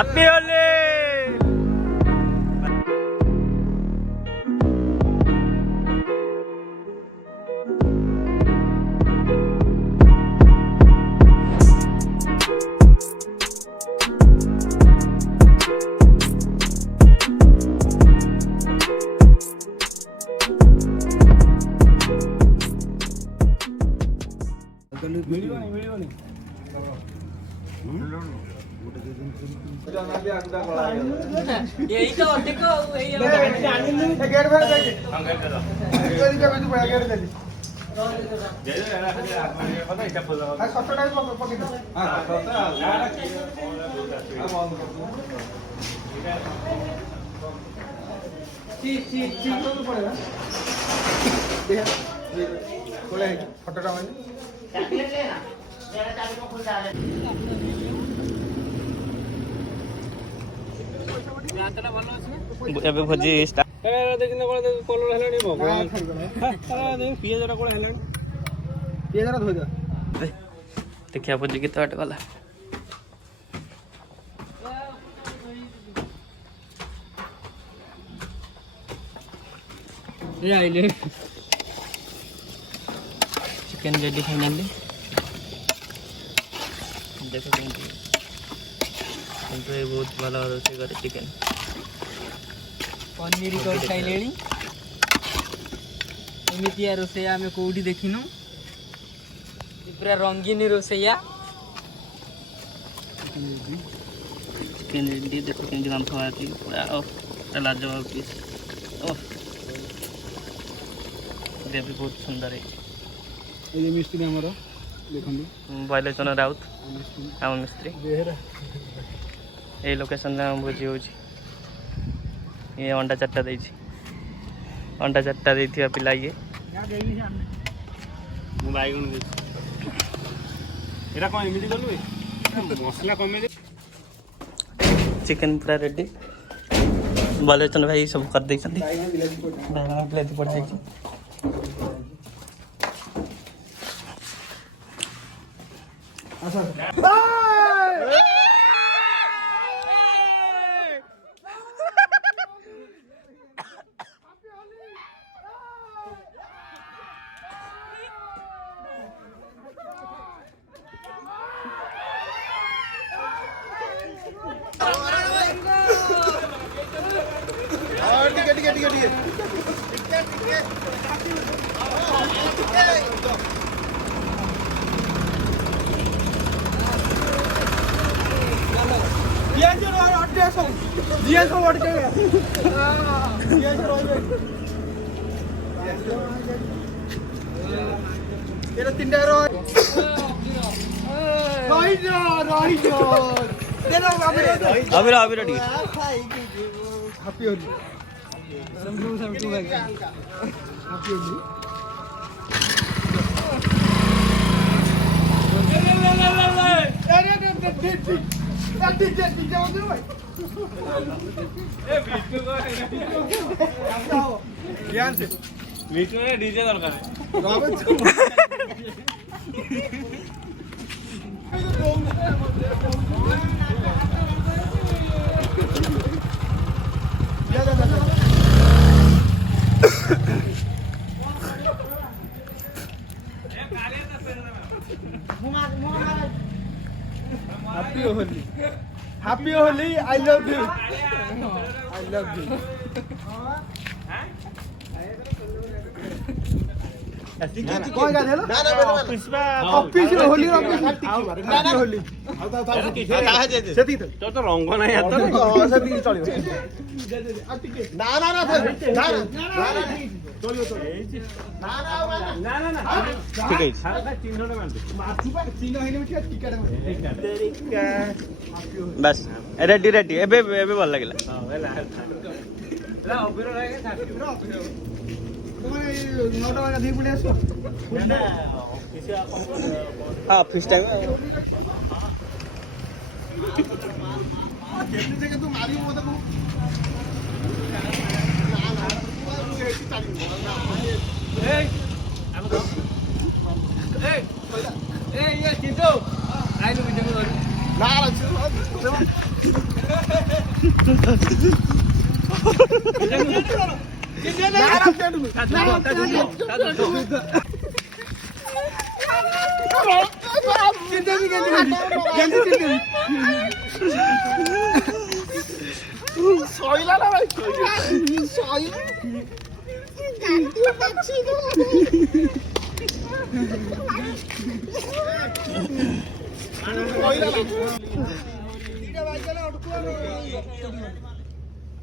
Happy Holi. यही तो देखो यही गेट भेज दे गेट के बिंदु पड़ा गेट दे जे जे पता है क्या बोल रहा है सत्तर टाइम पकड़ दे हां सत्तर ठीक तो पड़ेगा देख खोले फोटो का मैंने चॉकलेट लेना मेरा चाबी को खुल डाले यातला ଭଲ ଅଛି ଏବେ ଭୋଜି ଷ୍ଟାର୍ଟ। ଏ ଦେଖିନ କୋଳ କଲର ହେଲାଣି ଭଗବାନ ଆରେ ଦେਖ ପିଆଜରା କୋଳ ହେଲାଣି ପିଆଜରା ଧୋଇ ଦେ ଦେଖିଆ ଭୋଜି କେତେ ବାଟ ଗଲା। ଏ ଆଇଲେ चिकन रेडी फाइनली देखो केमती କିନ୍ତୁ ଏ ବହୁତ ଭଲ ରୋଷେଇ କରେ ଚିକେନ। ପନିର କରି ଖାଇଲେଣି ଏମିତିଆ ରୋଷେଇଆ ଆମେ କୋଉଠି ଦେଖିନୁ ପୁରା ରଙ୍ଗୀନ ରୋଷେଇଆ। ଚିକେନ ରେଡ଼ି ଦେଖो କେମିତି ବାମ୍ଫ ବାହାରୁଛି ପୁରା ଲାଜବାବ ପିସ୍। ଗ୍ରେଭି ବହୁତ ସୁନ୍ଦର ହେଇଛି। এই যে মিস্ত্রি আমার দেখুন বয়লোচন রাউত ଆମ ମିସ୍ତ୍ରୀ। বেহরা এই লোକେସନରେ ଆମ ଭୋଜି ହେଉଛି। ଇଏ ଅଣ୍ଡା ଚାରିଟା ଦେଇଛି। ଅଣ୍ଡା ଚାରିଟା ଦେଇଥିବା ପିଲା ଇଏ। ମୁଁ ବାଇଗଣ ଦେଇଛି ଏଟା କଣ ଏମିତି କଲୁ ମସଲା କମେଇ ଦେ ଚିକେନ ପୁରା ରେଡ଼ି। ବୟଲୋଚନ ଭାଇ ସବୁ କରିଦେଇଛନ୍ତି। ବିଲାତି ପୋଡ଼ା ହେଇଛି। अभी ठीक happy Holi happy Holi DJ दरकार happy Holi happy Holi I love you कौन गा देला ऑफिस होली होली सेती तो रंग नाही आता सेती चलियो ना ठीक है बस रेडी रेडी एबे एबे भल लागला। हाँ ऑफिस टाइम ना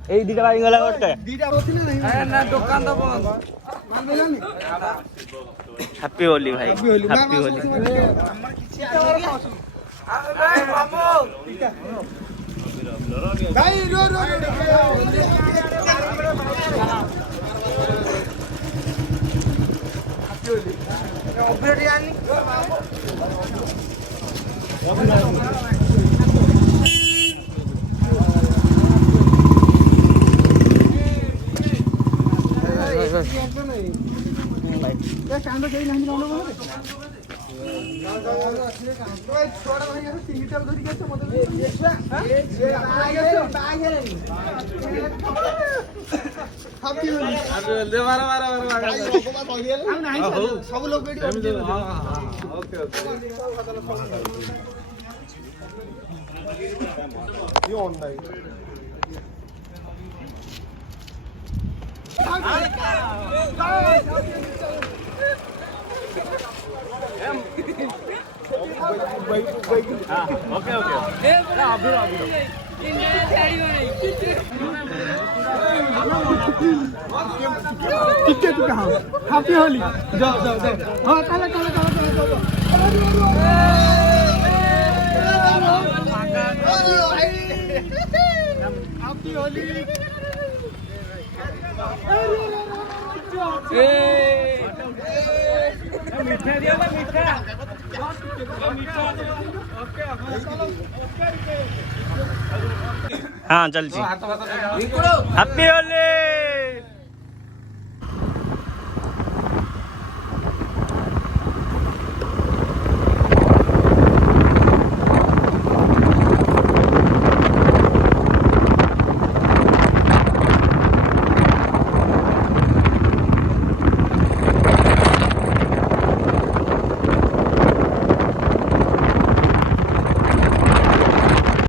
এই দিটা বাইক গলা করতে না দোকান তো বন্ধ হ্যাপি হোলি ভাই হ্যাপি হোলি ভাই রো রো বিরিয়ানি सब लोग हैप्पी होली जाओ जाओ जाओ हाँ चलो चलो चलो चलो हैप्पी होली मीठा दिया ना मीठा हाँ चल जी हैप्पी होली